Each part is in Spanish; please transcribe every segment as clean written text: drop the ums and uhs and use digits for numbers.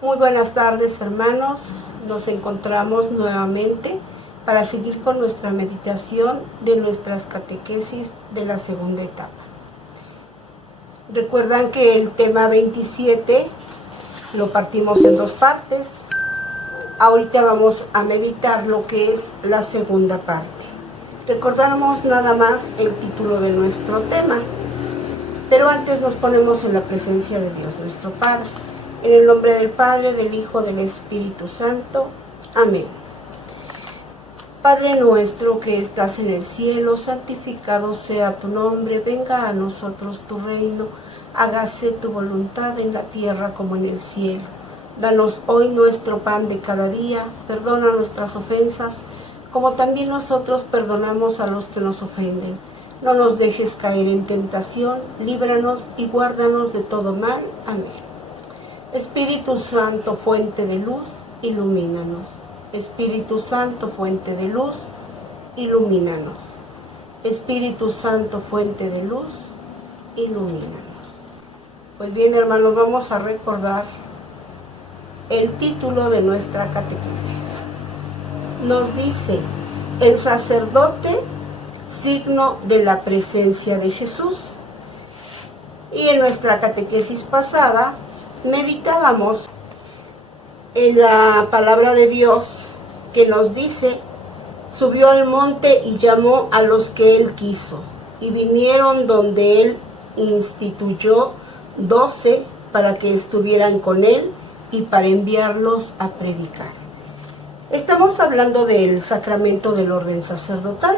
Muy buenas tardes, hermanos. Nos encontramos nuevamente para seguir con nuestra meditación de nuestras catequesis de la segunda etapa. Recuerdan que el tema 27 lo partimos en dos partes. Ahorita vamos a meditar lo que es la segunda parte. Recordamos nada más el título de nuestro tema, pero antes nos ponemos en la presencia de Dios nuestro Padre. En el nombre del Padre, del Hijo, del Espíritu Santo. Amén. Padre nuestro que estás en el cielo, santificado sea tu nombre, venga a nosotros tu reino, hágase tu voluntad en la tierra como en el cielo. Danos hoy nuestro pan de cada día, perdona nuestras ofensas, como también nosotros perdonamos a los que nos ofenden. No nos dejes caer en tentación, líbranos y guárdanos de todo mal. Amén. Espíritu Santo, fuente de luz, ilumínanos. Espíritu Santo, fuente de luz, ilumínanos. Espíritu Santo, fuente de luz, ilumínanos. Pues bien, hermanos, vamos a recordar el título de nuestra catequesis. Nos dice, el sacerdote, signo de la presencia de Jesús. Y en nuestra catequesis pasada, meditábamos en la palabra de Dios que nos dice, subió al monte y llamó a los que él quiso, y vinieron donde él instituyó 12 para que estuvieran con él y para enviarlos a predicar. Estamos hablando del sacramento del orden sacerdotal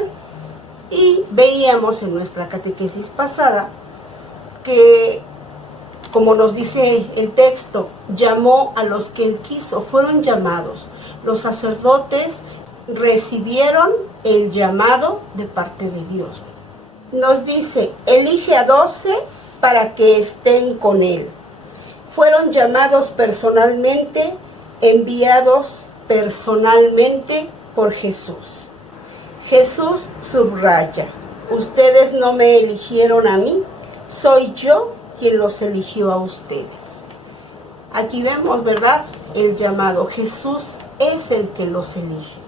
y veíamos en nuestra catequesis pasada que, como nos dice el texto, llamó a los que él quiso, fueron llamados. Los sacerdotes recibieron el llamado de parte de Dios. Nos dice, elige a 12 para que estén con él. Fueron llamados personalmente, enviados personalmente por Jesús. Jesús subraya, ustedes no me eligieron a mí, soy yo quien los eligió a ustedes. Aquí vemos, ¿verdad?, el llamado. Jesús es el que los elige.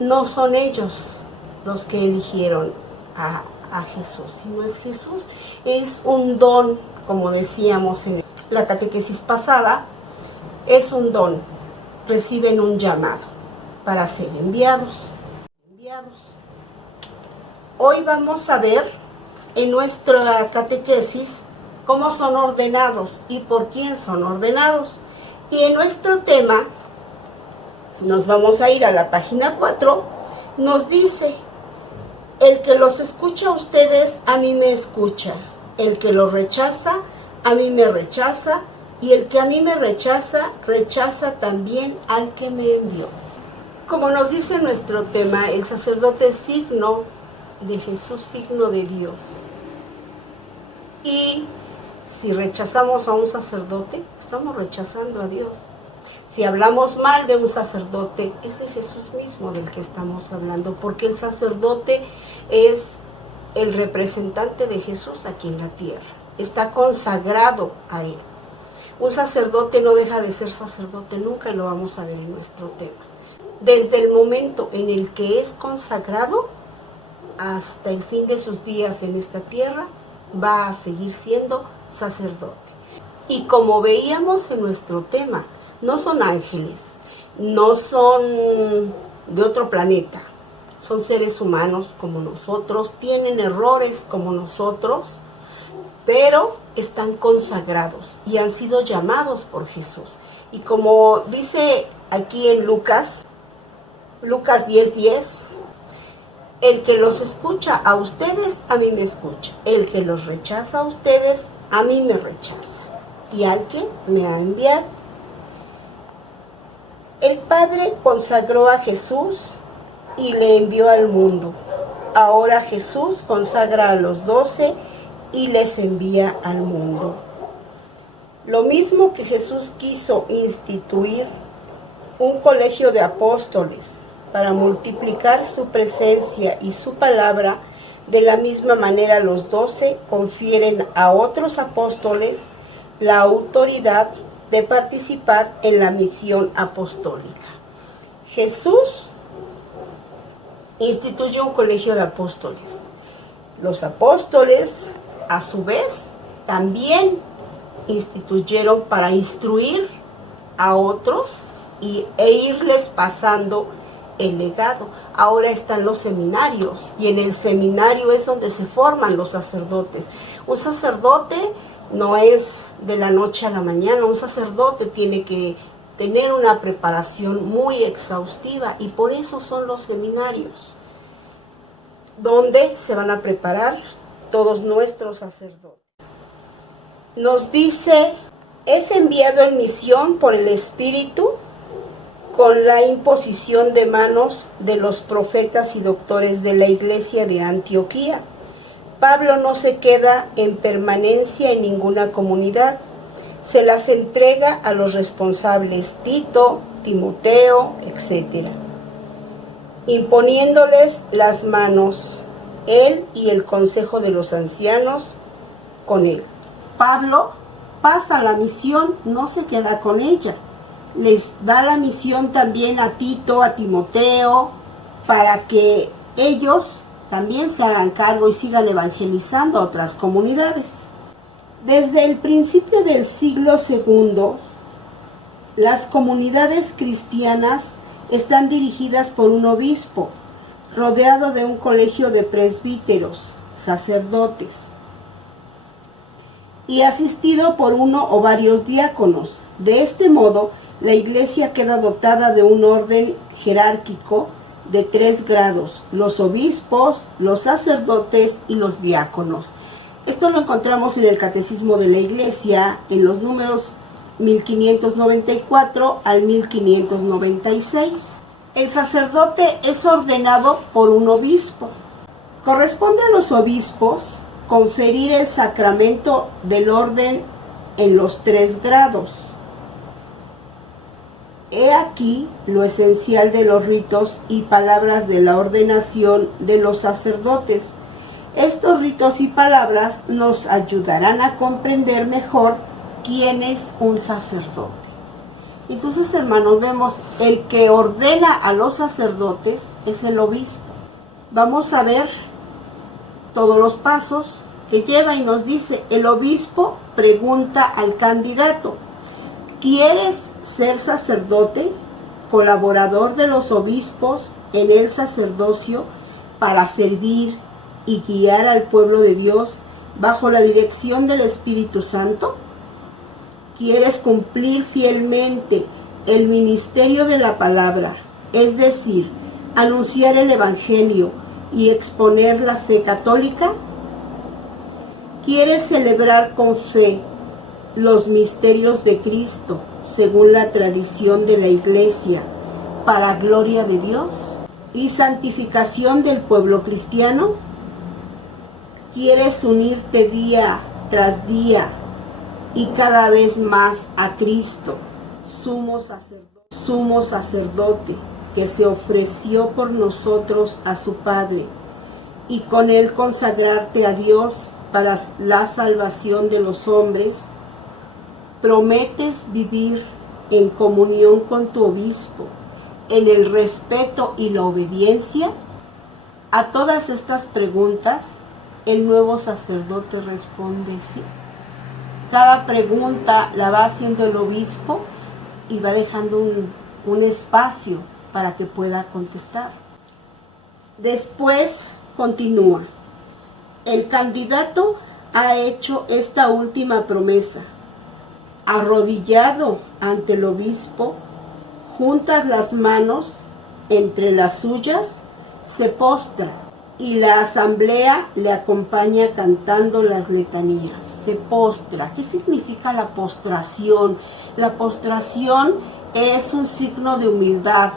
No son ellos los que eligieron a Jesús, sino es Jesús. Es un don, como decíamos en la catequesis pasada, es un don. Reciben un llamado para ser enviados. Hoy vamos a ver en nuestra catequesis cómo son ordenados y por quién son ordenados. Y en nuestro tema, nos vamos a ir a la página 4, nos dice, el que los escucha a ustedes, a mí me escucha. El que los rechaza, a mí me rechaza. Y el que a mí me rechaza, rechaza también al que me envió. Como nos dice nuestro tema, el sacerdote es signo de Jesús, signo de Dios. Y si rechazamos a un sacerdote, estamos rechazando a Dios. Si hablamos mal de un sacerdote, es de Jesús mismo del que estamos hablando, porque el sacerdote es el representante de Jesús aquí en la tierra. Está consagrado a él. Un sacerdote no deja de ser sacerdote nunca, y lo vamos a ver en nuestro tema. Desde el momento en el que es consagrado, hasta el fin de sus días en esta tierra, va a seguir siendo sacerdote. Y como veíamos en nuestro tema, no son ángeles, no son de otro planeta, son seres humanos como nosotros, tienen errores como nosotros, pero están consagrados y han sido llamados por Jesús. Y como dice aquí en Lucas 10:10, el que los escucha a ustedes, a mí me escucha. El que los rechaza a ustedes, a mí me rechaza. Y al que me ha enviado. El Padre consagró a Jesús y le envió al mundo. Ahora Jesús consagra a los 12 y les envía al mundo. Lo mismo que Jesús quiso instituir un colegio de apóstoles para multiplicar su presencia y su palabra, de la misma manera los 12 confieren a otros apóstoles la autoridad de participar en la misión apostólica. Jesús instituyó un colegio de apóstoles. Los apóstoles, a su vez, también instituyeron para instruir a otros e irles pasando el legado. Ahora están los seminarios, y en el seminario es donde se forman los sacerdotes. Un sacerdote no es de la noche a la mañana, un sacerdote tiene que tener una preparación muy exhaustiva, y por eso son los seminarios, donde se van a preparar todos nuestros sacerdotes. Nos dice: es enviado en misión por el Espíritu con la imposición de manos de los profetas y doctores de la iglesia de Antioquía. Pablo no se queda en permanencia en ninguna comunidad, se las entrega a los responsables Tito, Timoteo, etc., imponiéndoles las manos, él y el consejo de los ancianos con él. Pablo pasa la misión, no se queda con ella. Les da la misión también a Tito, a Timoteo, para que ellos también se hagan cargo y sigan evangelizando a otras comunidades. Desde el principio del siglo II, las comunidades cristianas están dirigidas por un obispo, rodeado de un colegio de presbíteros, sacerdotes, y asistido por uno o varios diáconos. De este modo, la iglesia queda dotada de un orden jerárquico de 3 grados: los obispos, los sacerdotes y los diáconos. Esto lo encontramos en el Catecismo de la Iglesia, en los números 1594 al 1596. El sacerdote es ordenado por un obispo. Corresponde a los obispos conferir el sacramento del orden en los 3 grados. He aquí lo esencial de los ritos y palabras de la ordenación de los sacerdotes. Estos ritos y palabras nos ayudarán a comprender mejor quién es un sacerdote. Entonces, hermanos, vemos el que ordena a los sacerdotes es el obispo. Vamos a ver todos los pasos que lleva, y nos dice: el obispo pregunta al candidato: ¿quieres ser sacerdote, colaborador de los obispos en el sacerdocio, para servir y guiar al pueblo de Dios bajo la dirección del Espíritu Santo? ¿Quieres cumplir fielmente el ministerio de la palabra, es decir, anunciar el Evangelio y exponer la fe católica? ¿Quieres celebrar con fe los misterios de Cristo según la tradición de la Iglesia, para gloria de Dios y santificación del pueblo cristiano? ¿Quieres unirte día tras día y cada vez más a Cristo, sumo sacerdote, que se ofreció por nosotros a su Padre, y con él consagrarte a Dios para la salvación de los hombres? ¿Prometes vivir en comunión con tu obispo, en el respeto y la obediencia? A todas estas preguntas, el nuevo sacerdote responde sí. Cada pregunta la va haciendo el obispo y va dejando un espacio para que pueda contestar. Después continúa: el candidato ha hecho esta última promesa. Arrodillado ante el obispo, juntas las manos entre las suyas, se postra, y la asamblea le acompaña cantando las letanías. Se postra. ¿Qué significa la postración? La postración es un signo de humildad,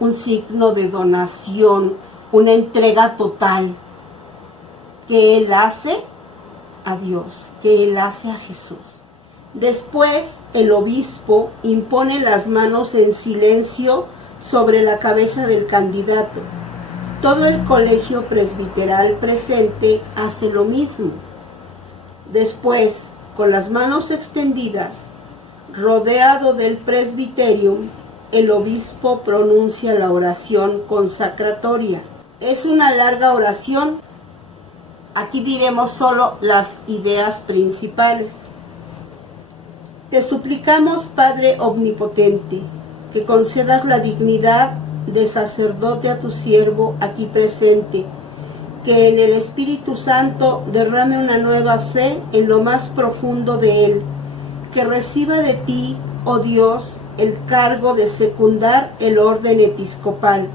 un signo de donación, una entrega total que él hace a Dios, que él hace a Jesús. Después, el obispo impone las manos en silencio sobre la cabeza del candidato. Todo el colegio presbiteral presente hace lo mismo. Después, con las manos extendidas, rodeado del presbiterium, el obispo pronuncia la oración consacratoria. Es una larga oración. Aquí diremos solo las ideas principales. Te suplicamos, Padre Omnipotente, que concedas la dignidad de sacerdote a tu siervo aquí presente, que en el Espíritu Santo derrame una nueva fe en lo más profundo de él, que reciba de ti, oh Dios, el cargo de secundar el orden episcopal,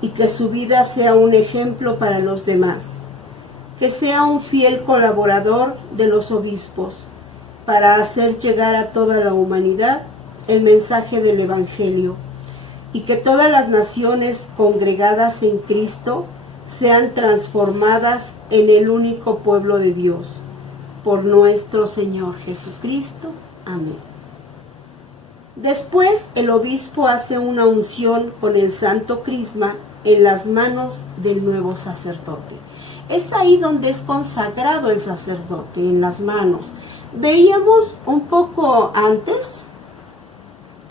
y que su vida sea un ejemplo para los demás, que sea un fiel colaborador de los obispos, para hacer llegar a toda la humanidad el mensaje del Evangelio, y que todas las naciones congregadas en Cristo sean transformadas en el único pueblo de Dios. Por nuestro Señor Jesucristo. Amén. Después el obispo hace una unción con el santo crisma en las manos del nuevo sacerdote. Es ahí donde es consagrado el sacerdote, en las manos. Veíamos un poco antes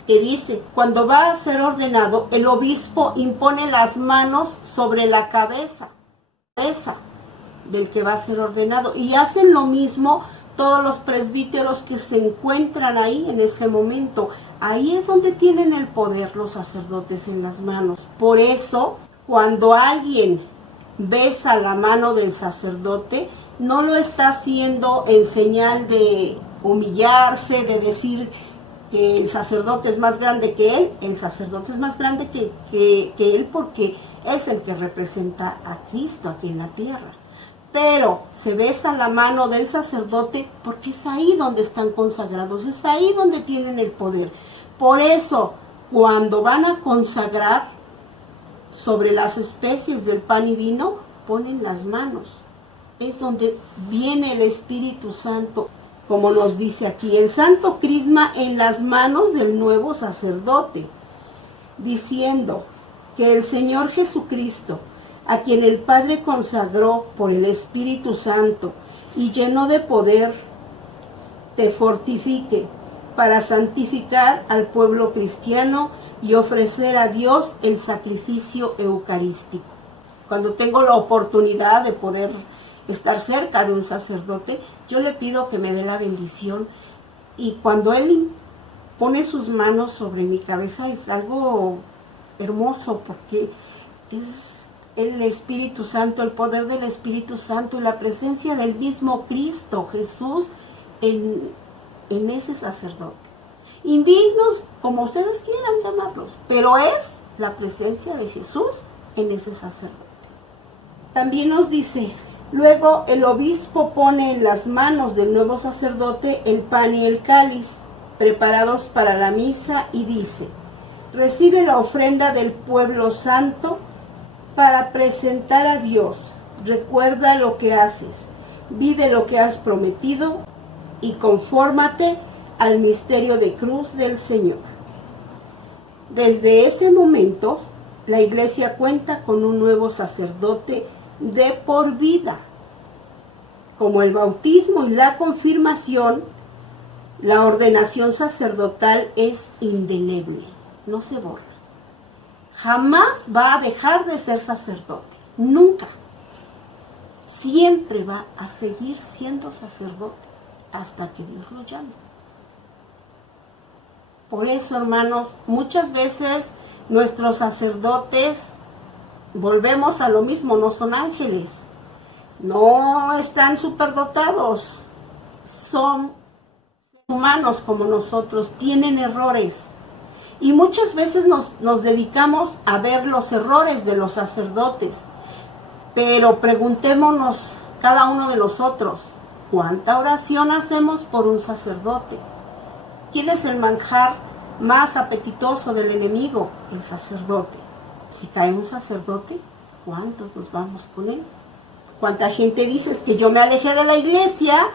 que dice, cuando va a ser ordenado, el obispo impone las manos sobre la cabeza del que va a ser ordenado. Y hacen lo mismo todos los presbíteros que se encuentran ahí en ese momento. Ahí es donde tienen el poder los sacerdotes, en las manos. Por eso, cuando alguien besa la mano del sacerdote, no lo está haciendo en señal de humillarse, de decir que el sacerdote es más grande que él. El sacerdote es más grande que él porque es el que representa a Cristo aquí en la tierra. Pero se besa la mano del sacerdote porque es ahí donde están consagrados, es ahí donde tienen el poder. Por eso, cuando van a consagrar sobre las especies del pan y vino, ponen las manos. Es donde viene el Espíritu Santo, como nos dice aquí, el santo crisma en las manos del nuevo sacerdote, diciendo que el Señor Jesucristo, a quien el Padre consagró por el Espíritu Santo y llenó de poder, te fortifique para santificar al pueblo cristiano y ofrecer a Dios el sacrificio eucarístico. Cuando tengo la oportunidad de poder estar cerca de un sacerdote, yo le pido que me dé la bendición, y cuando él pone sus manos sobre mi cabeza es algo hermoso, porque es el Espíritu Santo, el poder del Espíritu Santo y la presencia del mismo Cristo Jesús en ese sacerdote. Indignos, como ustedes quieran llamarlos, pero es la presencia de Jesús en ese sacerdote. También nos dice, luego el obispo pone en las manos del nuevo sacerdote el pan y el cáliz, preparados para la misa, y dice, recibe la ofrenda del pueblo santo para presentar a Dios. Recuerda lo que haces, vive lo que has prometido y confórmate al misterio de cruz del Señor. Desde ese momento, la Iglesia cuenta con un nuevo sacerdote de por vida. Como el bautismo y la confirmación, la ordenación sacerdotal es indeleble, no se borra. Jamás va a dejar de ser sacerdote, nunca. Siempre va a seguir siendo sacerdote hasta que Dios lo llame. Por eso, hermanos, muchas veces nuestros sacerdotes, volvemos a lo mismo, no son ángeles, no están superdotados, son humanos como nosotros, tienen errores. Y muchas veces nos dedicamos a ver los errores de los sacerdotes, pero preguntémonos cada uno de nosotros, ¿cuánta oración hacemos por un sacerdote? ¿Quién es el manjar más apetitoso del enemigo? El sacerdote. Si cae un sacerdote, ¿cuántos nos vamos con él? ¿Cuánta gente dice que yo me alejé de la iglesia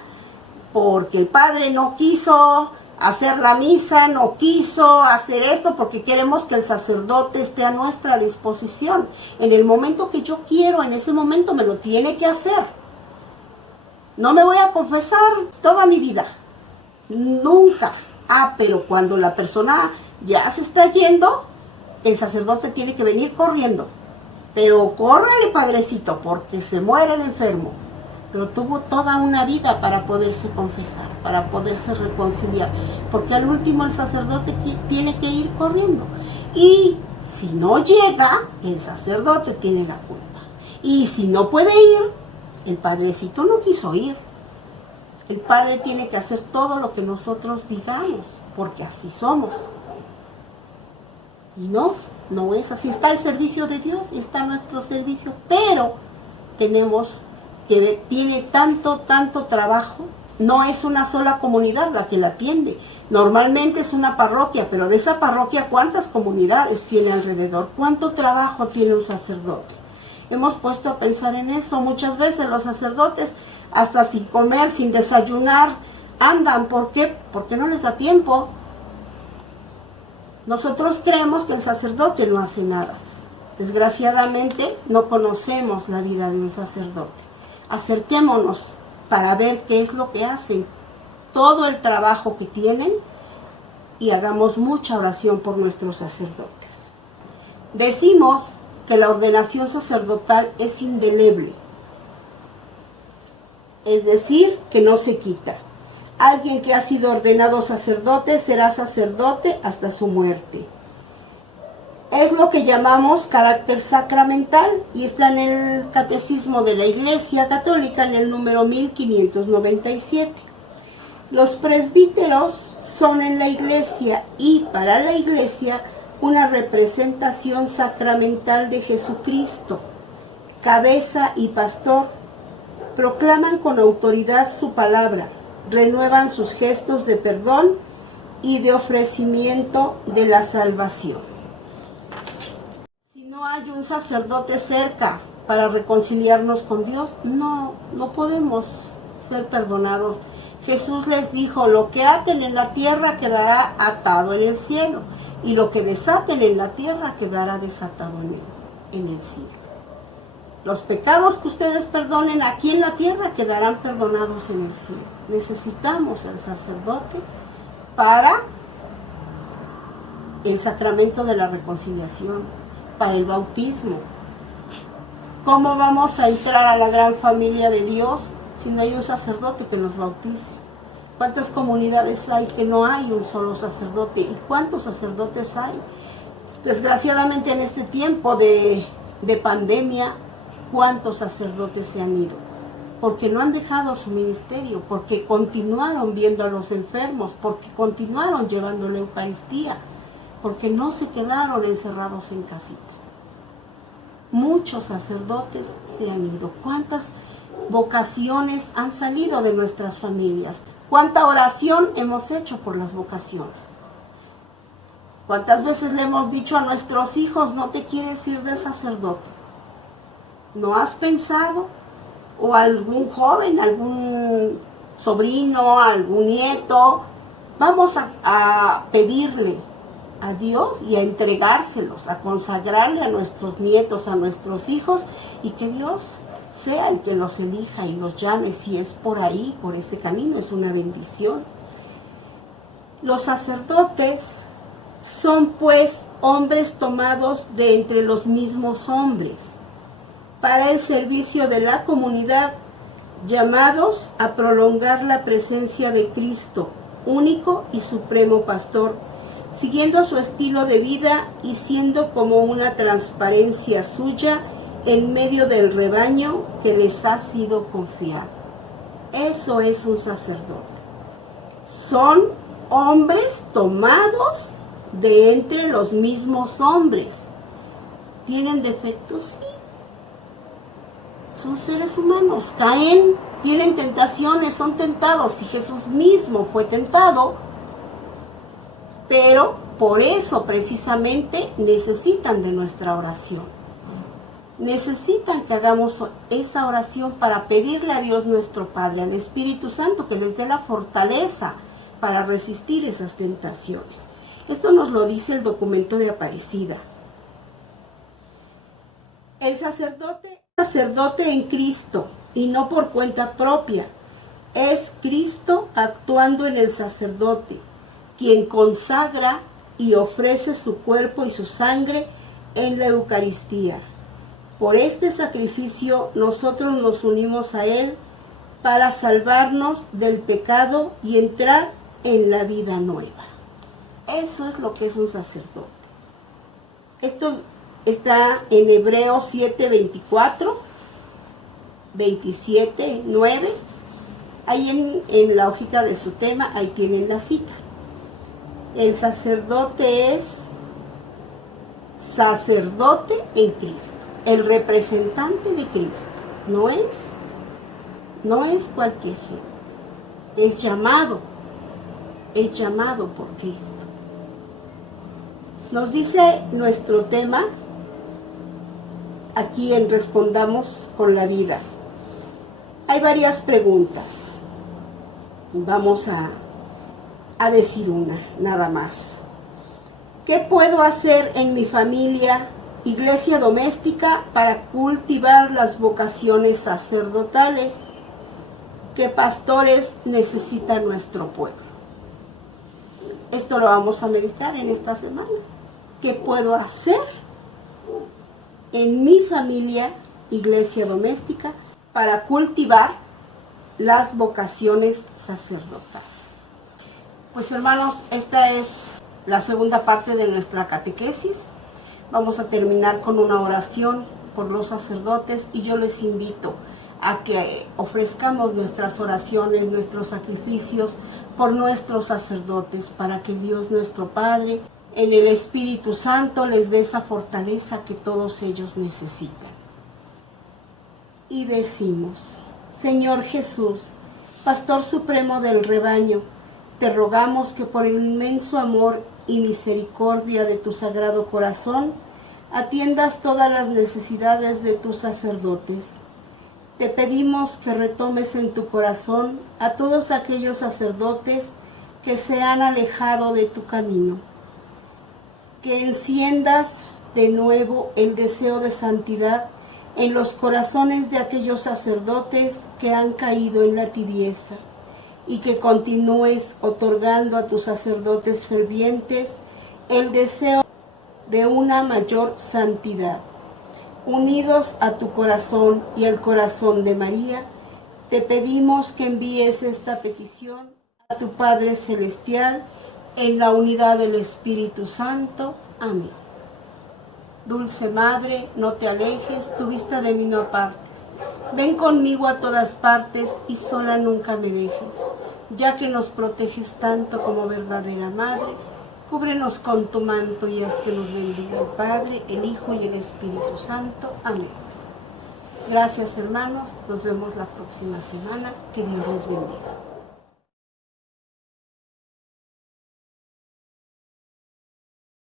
porque el padre no quiso hacer la misa, no quiso hacer esto, porque queremos que el sacerdote esté a nuestra disposición? En el momento que yo quiero, en ese momento me lo tiene que hacer. No me voy a confesar toda mi vida, nunca. Pero cuando la persona ya se está yendo, el sacerdote tiene que venir corriendo. Pero córrele, padrecito, porque se muere el enfermo. Pero tuvo toda una vida para poderse confesar, para poderse reconciliar. Porque al último el sacerdote tiene que ir corriendo. Y si no llega, el sacerdote tiene la culpa. Y si no puede ir, el padrecito no quiso ir. El padre tiene que hacer todo lo que nosotros digamos, porque así somos. Y no es así. Está el servicio de Dios, está nuestro servicio, pero tenemos que tiene tanto trabajo. No es una sola comunidad la que la atiende. Normalmente es una parroquia, pero de esa parroquia, ¿cuántas comunidades tiene alrededor? ¿Cuánto trabajo tiene un sacerdote? Hemos puesto a pensar en eso. Muchas veces los sacerdotes, hasta sin comer, sin desayunar, andan. ¿Por qué? Porque no les da tiempo. Nosotros creemos que el sacerdote no hace nada. Desgraciadamente, no conocemos la vida de un sacerdote. Acerquémonos para ver qué es lo que hacen, todo el trabajo que tienen, y hagamos mucha oración por nuestros sacerdotes. Decimos que la ordenación sacerdotal es indeleble, es decir, que no se quita. Alguien que ha sido ordenado sacerdote será sacerdote hasta su muerte. Es lo que llamamos carácter sacramental y está en el Catecismo de la Iglesia Católica en el número 1597. Los presbíteros son en la Iglesia y para la Iglesia una representación sacramental de Jesucristo, cabeza y pastor. Proclaman con autoridad su palabra, renuevan sus gestos de perdón y de ofrecimiento de la salvación. No hay un sacerdote cerca para reconciliarnos con Dios, no podemos ser perdonados. Jesús les dijo, lo que aten en la tierra quedará atado en el cielo, y lo que desaten en la tierra quedará desatado en el cielo. Los pecados que ustedes perdonen aquí en la tierra quedarán perdonados en el cielo. Necesitamos al sacerdote para el sacramento de la reconciliación, para el bautismo. ¿Cómo vamos a entrar a la gran familia de Dios si no hay un sacerdote que nos bautice? ¿Cuántas comunidades hay que no hay un solo sacerdote? ¿Y cuántos sacerdotes hay? Desgraciadamente en este tiempo de pandemia, ¿cuántos sacerdotes se han ido? Porque no han dejado su ministerio, porque continuaron viendo a los enfermos, porque continuaron llevando la Eucaristía, porque no se quedaron encerrados en casita. Muchos sacerdotes se han ido. ¿Cuántas vocaciones han salido de nuestras familias? ¿Cuánta oración hemos hecho por las vocaciones? ¿Cuántas veces le hemos dicho a nuestros hijos, no te quieres ir de sacerdote? ¿No has pensado? O algún joven, algún sobrino, algún nieto, vamos a pedirle a Dios y a entregárselos, a consagrarle a nuestros nietos, a nuestros hijos, y que Dios sea el que los elija y los llame si es por ahí, por ese camino. Es una bendición. Los sacerdotes son pues hombres tomados de entre los mismos hombres para el servicio de la comunidad, llamados a prolongar la presencia de Cristo, único y supremo pastor, siguiendo su estilo de vida y siendo como una transparencia suya en medio del rebaño que les ha sido confiado. Eso es un sacerdote. Son hombres tomados de entre los mismos hombres. ¿Tienen defectos? Sí. Son seres humanos, caen, tienen tentaciones, son tentados. Y Jesús mismo fue tentado, pero por eso precisamente necesitan de nuestra oración. Necesitan que hagamos esa oración para pedirle a Dios nuestro Padre, al Espíritu Santo, que les dé la fortaleza para resistir esas tentaciones. Esto nos lo dice el documento de Aparecida. El sacerdote es sacerdote en Cristo y no por cuenta propia. Es Cristo actuando en el sacerdote, quien consagra y ofrece su cuerpo y su sangre en la Eucaristía. Por este sacrificio nosotros nos unimos a Él para salvarnos del pecado y entrar en la vida nueva. Eso es lo que es un sacerdote. Esto está en Hebreos 7, 24, 27, 9. Ahí en la hojita de su tema, ahí tienen la cita. El sacerdote es sacerdote en Cristo, el representante de Cristo. No es cualquier gente. Es llamado por Cristo. Nos dice nuestro tema aquí en Respondamos con la Vida. Hay varias preguntas. Vamos a decir una, nada más. ¿Qué puedo hacer en mi familia, iglesia doméstica, para cultivar las vocaciones sacerdotales? ¿Qué pastores necesita nuestro pueblo? Esto lo vamos a meditar en esta semana. ¿Qué puedo hacer en mi familia, iglesia doméstica, para cultivar las vocaciones sacerdotales? Pues hermanos, esta es la segunda parte de nuestra catequesis. Vamos a terminar con una oración por los sacerdotes y yo les invito a que ofrezcamos nuestras oraciones, nuestros sacrificios por nuestros sacerdotes, para que Dios nuestro Padre, en el Espíritu Santo, les dé esa fortaleza que todos ellos necesitan. Y decimos: Señor Jesús, Pastor Supremo del rebaño, te rogamos que por el inmenso amor y misericordia de tu Sagrado Corazón, atiendas todas las necesidades de tus sacerdotes. Te pedimos que retomes en tu corazón a todos aquellos sacerdotes que se han alejado de tu camino, que enciendas de nuevo el deseo de santidad en los corazones de aquellos sacerdotes que han caído en la tibieza, y que continúes otorgando a tus sacerdotes fervientes el deseo de una mayor santidad. Unidos a tu corazón y al corazón de María, te pedimos que envíes esta petición a tu Padre Celestial en la unidad del Espíritu Santo. Amén. Dulce Madre, no te alejes, tu vista de mí no apartes. Ven conmigo a todas partes y sola nunca me dejes. Ya que nos proteges tanto como verdadera Madre, cúbrenos con tu manto y haz que nos bendiga el Padre, el Hijo y el Espíritu Santo. Amén. Gracias hermanos, nos vemos la próxima semana. Que Dios los bendiga.